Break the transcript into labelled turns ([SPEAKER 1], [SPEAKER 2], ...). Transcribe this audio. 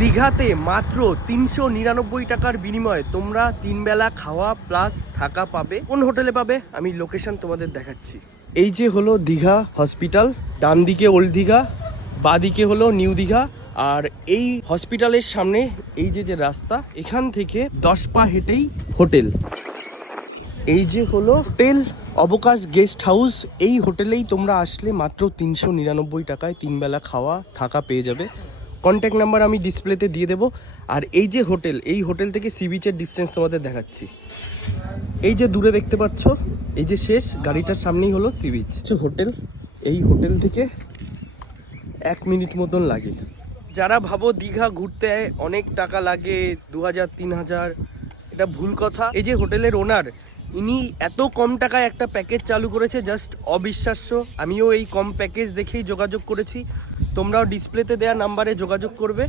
[SPEAKER 1] দীঘাতে মাত্র তিনশো নিরানব্বই টাকার বিনিময়ে তোমরা তিন বেলা খাওয়া প্লাস থাকা পাবে। কোন হোটেলে পাবে? আমি লোকেশন তোমাদের দেখাচ্ছি। এই যে হলো দীঘা হসপিটাল ডান দিকে ওল্ড দীঘা বাদিকে হলো নিউ দীঘা, আর এই হসপিটালের সামনে এই যে যে রাস্তা, এখান থেকে দশ পা হেঁটেই হোটেল। এই যে হলো হোটেল অবকাশ গেস্ট হাউস এই হোটেলেই তোমরা আসলে মাত্র তিনশো নিরানব্বই টাকায় তিন বেলা খাওয়া, থাকা পেয়ে যাবে। কন্ট্যাক্ট নাম্বার আমি ডিসপ্লেতে দিয়ে দেবো। আর এই যে হোটেল এই হোটেল থেকে সি বিচের ডিস্টেন্স তোমাদের দেখাচ্ছি। এই যে দূরে দেখতে পাচ্ছ, এই যে শেষ, গাড়িটার সামনেই হলো সি বিচ হোটেল এই হোটেল থেকে এক মিনিট মতন লাগে। যারা ভাবো দীঘা ঘুরতে অনেক টাকা লাগে দু হাজার তিন হাজার এটা ভুল কথা। এই যে হোটেলের ওনার ইনি এত কম টাকায় একটা প্যাকেজ চালু করেছে জাস্ট অবিশ্বাস্য। আমিও এই কম প্যাকেজ দেখেই যোগাযোগ করেছি। তোমরাও ডিসপ্লেতে দেওয়া নাম্বারে যোগাযোগ করবে।